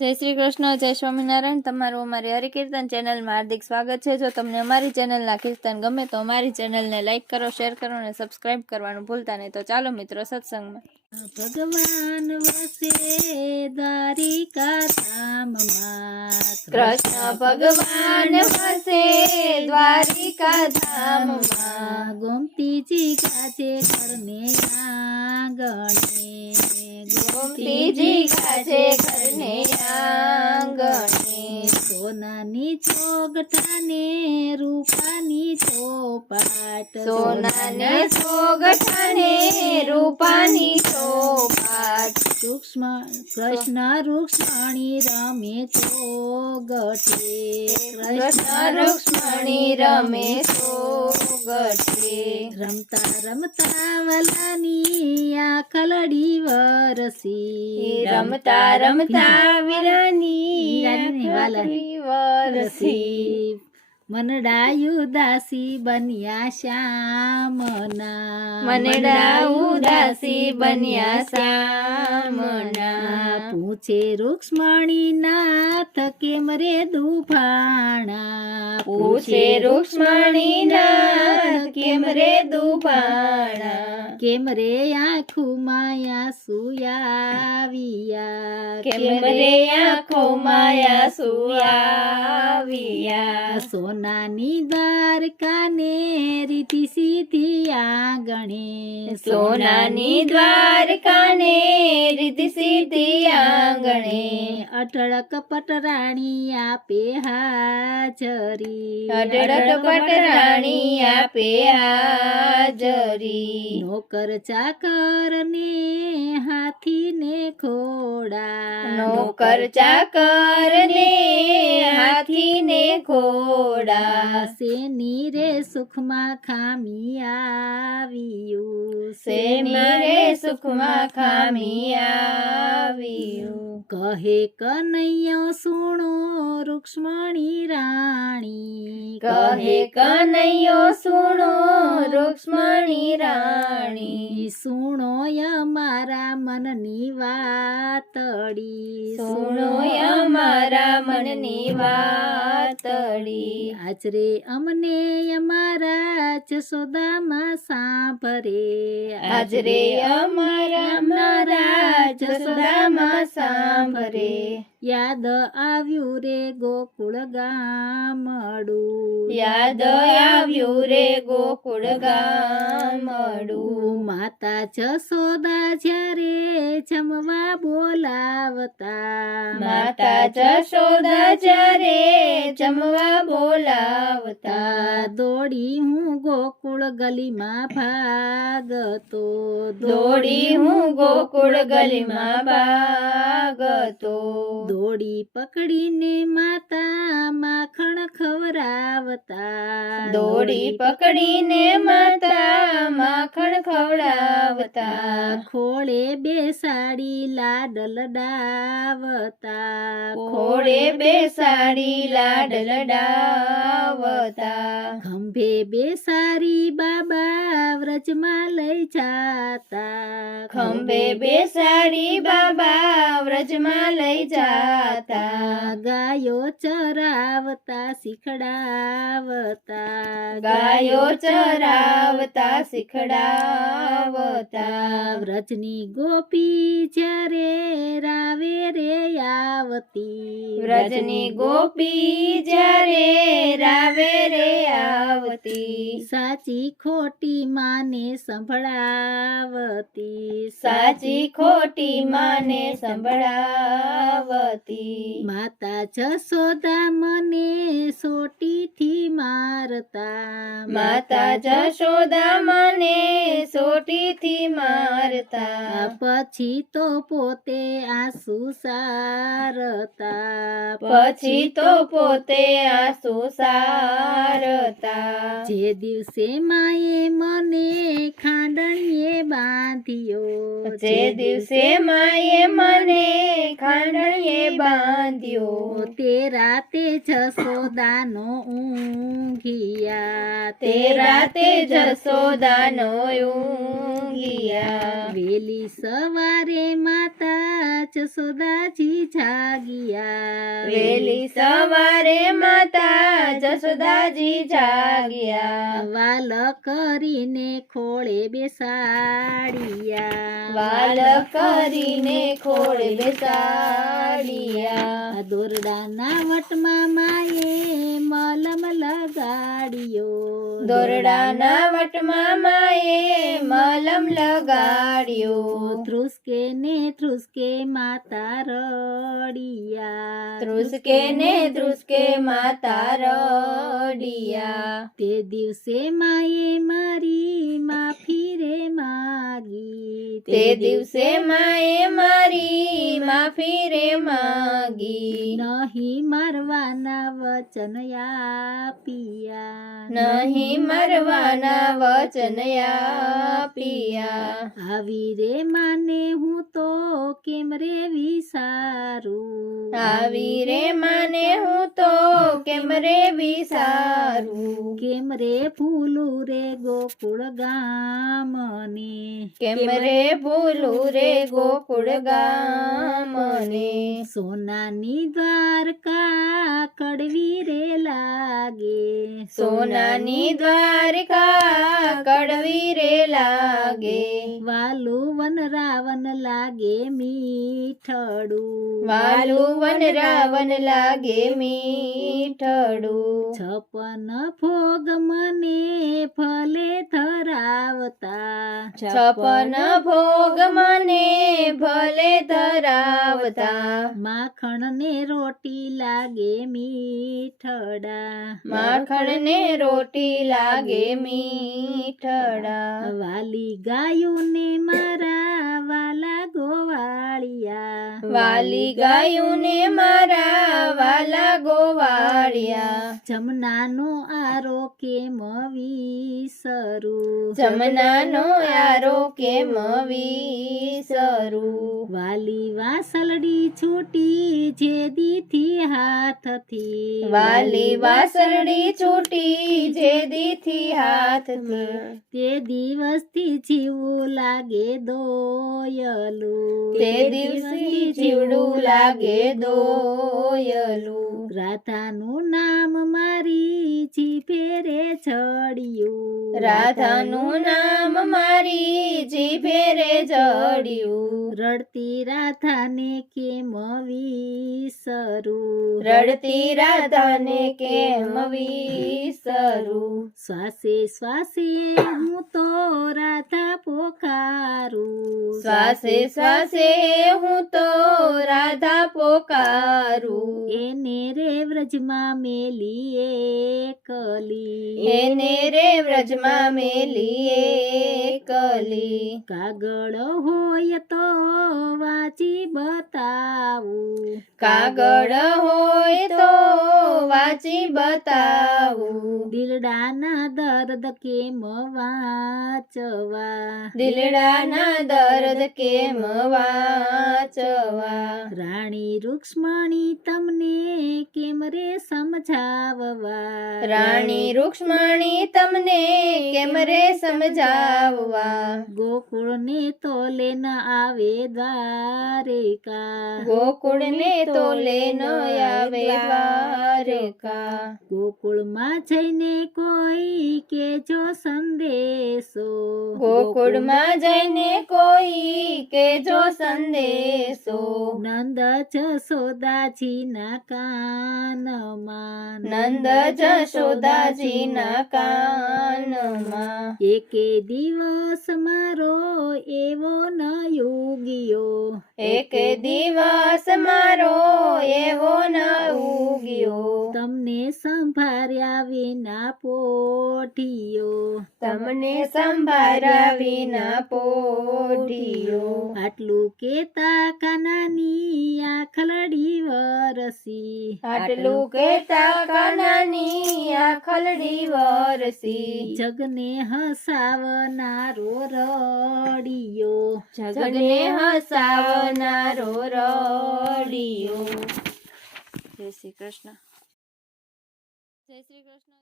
જય શ્રી કૃષ્ણ, જય સ્વામિનારાયણ। તમારું અમારી હરિકીર્તન ચેનલમાં હાર્દિક સ્વાગત છે। જો તમને અમારી ચેનલના કીર્તન ગમે તો અમારી ચેનલને લાઈક કરો, શેર કરો અને સબસ્ક્રાઇબ કરવાનું ભૂલતા નહીં। તો ચાલો મિત્રો સત્સંગમાં। ભગવાન વસે દ્વારિકા ધામમાં, કૃષ્ણ ભગવાન વસે દ્વારિકા ધામમાં, ગોમતીજી ગાજે ઘરને આંગણે, ગોમતીજી ગાજે ઘરને આંગણે, સોનાની ચોગઠાને રૂપાની ચોપાટ, સોનાને ચોગઠાને રૂપાની ચોપાટ, કૃષ્ણ રૂક્ષ્મણી રમે ચોગઠે, કૃષ્ણ રૂક્ષ્મણી રમે ચોગઠે, રમતા રમતા વાલાની આખલડી વરસી, રમતા રમતા વીરાની વાલાની વરસી, મનડાયું દાસી બન્યા શ્યામના, મનડા ઉદાસી બન્યા શ્યામના, પૂછે રૂક્ષ્મણી નાથ કેમ રે દુભાણા, પૂછે રૂક્ષ્મણી નાથ કેમ રે દુભાણા, કેમ રે આંખું માયા સુયાવિયા, કેમ રે આંખો માયા સુયાવિયા, સોનાની દ્વારકાને રીતિ સીધી આંગણે, સોનાની દ્વારકાને રીતિ સીધી આંગણે, અટળ કપટ રાણી આપે હાજરી, અઢળક પટરાણી આપે હાજરી, નોકર ચાકર ને હાથી ને ઘોડા, નોકર ચાકર ને હાથી ને ઘોડા, શેની રે સુખમાં ખામી આવ્યું, શેની રે સુખમાં ખામી આવ્યું, કહે કનૈયો સુણો રૂક્ષ્મણી રાણી, કહે કનૈયો સુણો રૂક્ષ્મણી રાણી, સુણો અમારા મનની વાતડી, સુણો અમારા મનની વાતડી, આચરે અમને અમારા જશોદામાં સાંભરે, આજરે અમારા જશોદામાં સાંભરે, યાદ આવ્યું રે ગોકુળ ગામડું, યાદ આવ્યું રે ગોકુળ ગામડું, માતા જશોદા જ્યારે જમવા બોલાવતા, માતા જશોદા જ્યારે જમવા બોલાવતા, દોડી હું ગોકુળ ગલીમાં ભાગતો, દોડી હું ગોકુળ ગલીમાં ભાગતો, દોડી પકડીને માતા માખણ ખવરાવતા, દોડી પકડીને માતા માખણ ખવડાવતા, ખોળે બેસાડી લાડ લડાવતા, ખોળે બેસાડી લાડ લડાવતા, ખંભે બેસારી બાબા વ્રજમાં લઈ જાતા, ખંભે બેસાડી બાબા વ્રજમાં લઈ જાતા, ગાયો ચરાવતા શીખડાવતા, ગાયો ચરાવતા શીખડાવતા, વ્રજની ગોપી જ્યારે રાવે રે આવતી, વ્રજની ગોપી જ્યારે રાવે રે આવતી, સાચી ખોટી માને સંભળાવતી, સાચી ખોટી માને સંભળાવતી, માતા જશોદા મને સોટીથી મારતા, માતા જશોદા મને સોટીથી મારતા, પછી તો પોતે આંસુ સારતા, પછી તો પોતે આંસુ સારતા, જે દિવસે માએ મને ખાંડણીએ બાંધ્યો, જે દિવસે માએ મને ખાંડણીએ બાંધ્યો. તે રાતે જશોદાનો ઊંઘિયા, તે રાતે જશોદાનો ઊંઘિયા. વેલી સવારે માતા જશોદાજી જાગ્યા, વેલી સવારે માતા જશોદાજી જાગ્યા. વાલ કરીને ખોળે બેસાડિયા, વાલ કરીને ખોળે બેસાડિયા. દોરડાના વટમાં માએ મલમ લગાડ્યો, દોરડાના વટમાં માએ મલમ લગાડ્યો. ધ્રુસકે ને ધ્રુસકે માતા રડિયા, ધ્રુસકે ને ધ્રુસકે માતા રડિયા. તે દિવસે માએ મારી માફી રે માગી, તે દિવસે માએ મારી માફી રે માગી. નહીં મારવાના વચન આપ્યા, નહીં મરવાના વચન આપ્યા. આવી રે માને હું તો કેમ રે વિસારું, આવી રે માને હું તો કેમ રે વિસારું. કેમ રે ભૂલું રે ગોકુળ ગામને, કેમ રે ભૂલું રે ગોકુળ ગામને. સોનાની દ્વારકા કડવી રે લાગે, સોનાની દ્વારકા કડવી રે લાગે. વાલું વન રાવણ લાગે મીઠડું, વાલું વન રાવણ લાગે મીઠડું. છપન ભોગ મને ભલે ધરાવતા, છપન ભોગ મને ભલે ધરાવતા. માખણ ને રોટી લાગે મીઠડા, માખણ ને રોટી લાગે મીઠડા. વાલી ગાયું ને મારા વાલા ગોવાળિયા, વાલી ગાયું ને મારા વાલા ગોવાળિયા. જમનાનો આરો કેમ વિસરું, જમનાનો યારો કેમ વિસરું. વાલી વાસલડી છૂટી જે દીથી હાથથી, વાલી વાસરડી છૂટી જે દીથી હાથથી. તે દિવસથી જીવું લાગે દોયલું, તે દિવસથી જીવડું લાગે દોયલું. રાધાનું નામ મારી જીભે રે ચડ્યું, રાધાનું નામ મારી જીભે રે જડ્યું. રડતી રાધાને કેમ વિસરું, રડતી રાધાને કેમ વિસરું. શ્વાસે શ્વાસે હું તો રાધા પોકારું, શ્વાસે શ્વાસે હું તો રાધા પોકારું. એને રે વ્રજમાં મેલી એકલી, એને રે વ્રજમાં મેલી એકલી. કાગળ હોય તો વાંચી બતાવું, કાગળ હોય તો વાંચી બતાવું. દિલડાના દર્દ કેમ વાંચવા, દિલડાના દર્દ કેમ વાંચવા. રાણી રૂક્ષ્મણી તમને કેમ રે સમજાવવા, રાણી રૂક્ષ્મણી તમને કેમ રે સમજાવવા. ગોકુળને તોલે ન આવે દ્વારિકા, ગોકુળને તોલે ન આવે દ્વારકા. ગોકુળમાં જઈને કોઈ કેજો સંદેશો, ગોકુળમાં જઈને કોઈ કેજો સંદેશો. નંદ જશોદાજીના કાનમાં, નંદ જશોદાજીના કાનમાં. એકે દિવસ મારો એવો ન યુગ્યો, એક દિવસ મારો એવો ન ઉગ્યો. તમને સંભાળ્યા વિના પોઢિયો, તમને સંભાળ્યા વિના પોઢિયો. આટલું કેતા કાનાની આખલડી વરસી, આટલું કેતા કાનાની આખલડી વરસી. જગને હસાવનારો રડિયો, જગને હસાવનારો રડિયો. જય શ્રી કૃષ્ણ. જય શ્રી કૃષ્ણ.